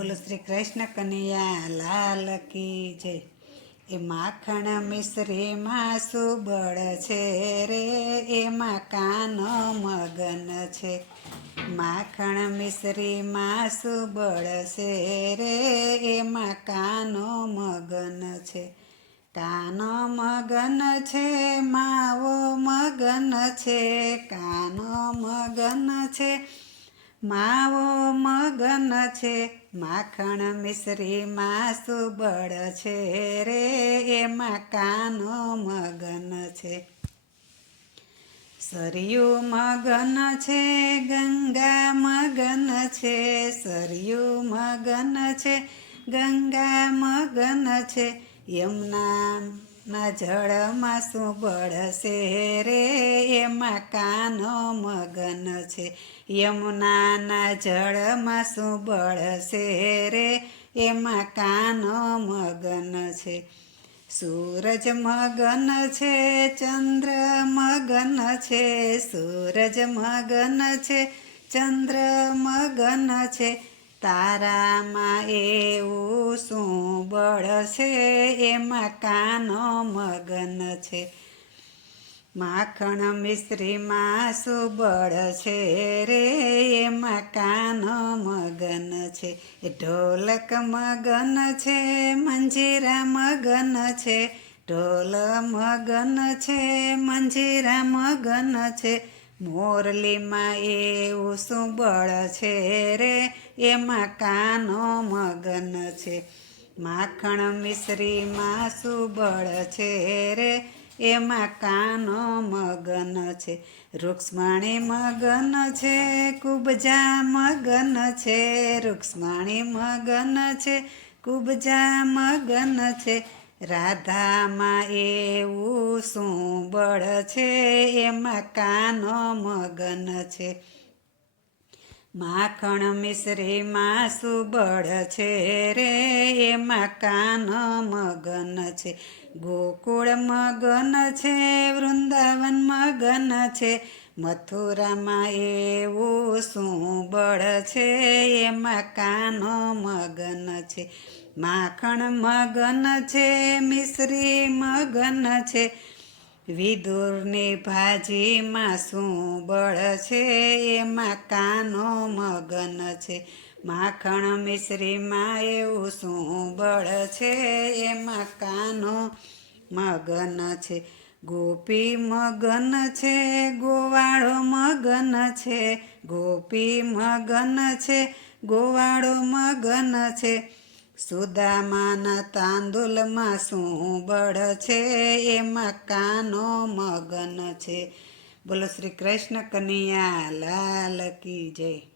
બોલો શ્રી કૃષ્ણ કનૈયા લાલ કી જય. એ માખણ મિશ્રીમાં સુબળ છે રે, એમાં કાનો મગન છે. માખણ મિશ્રીમાં સુબળ છે રે, એમાં કાનો મગન છે. કાનો મગન છે, માવો મગન છે. કાનો મગન છે, માવો મગન છે. માખણ મિશ્રીમાં સુબળ છે રે, એમાં કાનો મગન છે. સરયું મગન છે, ગંગા મગન છે. સરયું મગન છે, ગંગા મગન છે. યમુનાના જળમાં સુબળ છે રે, એમાં કાનો મગન છે. યમુનાના જળમાં સુબળ છે રે, એમાં કાનો મગન છે. સૂરજ મગન છે, ચંદ્ર મગન છે. સૂરજ મગન છે, ચંદ્ર મગન છે. તારામાં એવું શું બળ છે, એમાં કાનો મગન છે. માખણ મિશ્રીમાં સુબળ છે રે, એમાં કાનો મગન છે. ઢોલક મગન છે, મંજીરા મગન છે. ઢોલ મગન છે, મંજીરા મગન છે. મોરલીમાં એવું શું બળ છે રે, એમાં કાનો મગન છે. માખણ મિશ્રીમાં સુબળ છે રે, એમાં કાનો મગન છે. રૂક્ષ્મણી મગન છે, કુબજા મગન છે. રૂક્ષ્મણી મગન છે, કુબજા મગન છે. રાધામાં એવું શું બળ છે, એમાં કાનો મગન છે. માખણ મિશ્રીમાં સુબળ છે રે, એમાં કાનો મગન છે. ગોકુળ મગન છે, વૃંદાવન મગન છે. મથુરામાં એવું શું બળ છે, એમાં કાનો મગન છે. માખણ મગન છે, મિશ્રી મગન છે. વિદુરની ભાજીમાં શું બળ છે, એમાં કાનો મગન છે. માખણ મિશ્રીમાં એવું શું બળ છે, એમાં કાનો મગન છે. ગોપી મગન છે, ગોવાળો મગન છે. ગોપી મગન છે, ગોવાળો મગન છે. સુદામાના તાંદુલમાં શું બળ છે, એમાં કાનો મગન છે. બોલો શ્રી કૃષ્ણ કનૈયા લાલ કી જય.